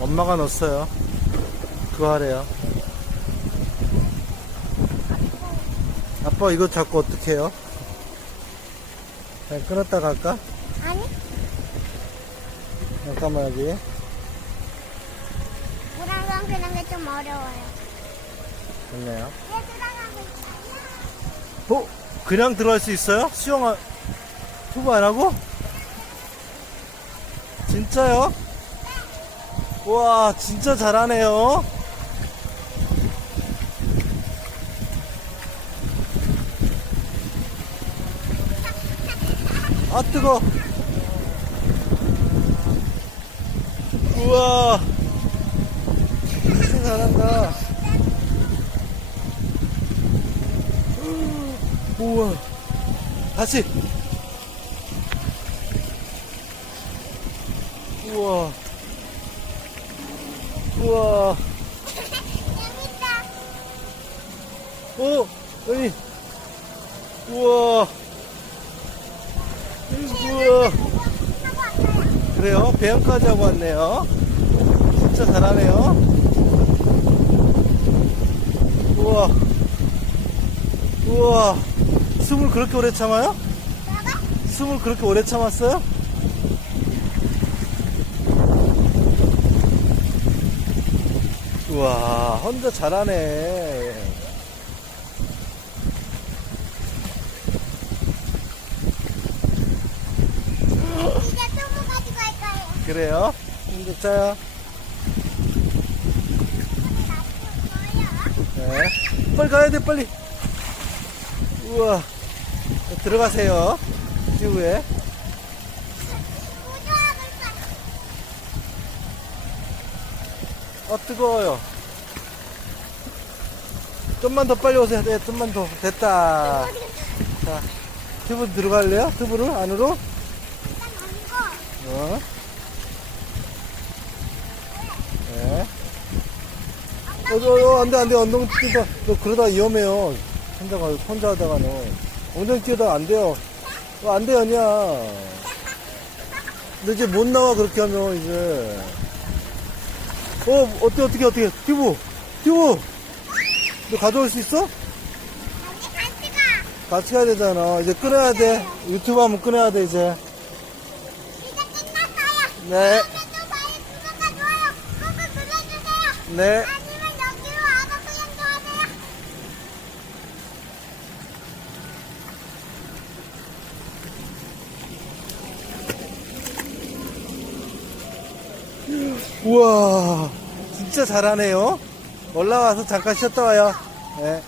엄마가 넣었어요. 그거 하래요. 아빠 이거 잡고 어떻게 해요? 그냥 끊었다 갈까? 아니, 잠깐만 여기. 물안경 그는 게좀 어려워요. 좋네요. 얘 들어가고 있어요. 어? 그냥 들어갈 수 있어요? 수영 안, 투부 안 하고? 진짜요? 와, 진짜 잘하네요. 아, 뜨거. 우와. 진짜 잘한다. 우와. 다시. 우와. 우와. 재밌다. 어, 여기. 우와. 그래요? 배영까지 하고 왔네요. 진짜 잘하네요. 우와. 우와. 숨을 그렇게 오래 참아요? 숨을 그렇게 오래 참았어요? 우와, 혼자 잘하네. 이제 tubu 가지고 갈 거예요. 그래요? 뭐예요? 네. 빨리 가야 돼, 빨리. 우와. 들어가세요. 구조하고 있어요. 어, 뜨거워요. 좀만 더 빨리 오세요. 네, 좀만 더. 됐다. 자, 튜브 들어갈래요? 튜브를 안으로? 어. 네. 어, 어, 어, 안 돼, 안 돼. 엉덩이 뛰다. 너 그러다 위험해요. 혼자 가, 혼자 하다가는. 엉덩이 뛰다 안 돼요. 어, 안 돼, 아니야. 너 이제 못 나와, 그렇게 하면, 이제. 어, 어때, 어떻게, 어떻게. 튜브! 튜브! 너 가져올 수 있어? 같이 가. 같이 가야 되잖아. 이제 끊어야 돼. 유튜브 하면 끊어야 돼, 이제. 이제 끝났어요. 네. 네. 아니면 여기로 와서 그냥 좋아하세요. 우와, 진짜 잘하네요. 올라와서 잠깐 쉬었다 와요. 네.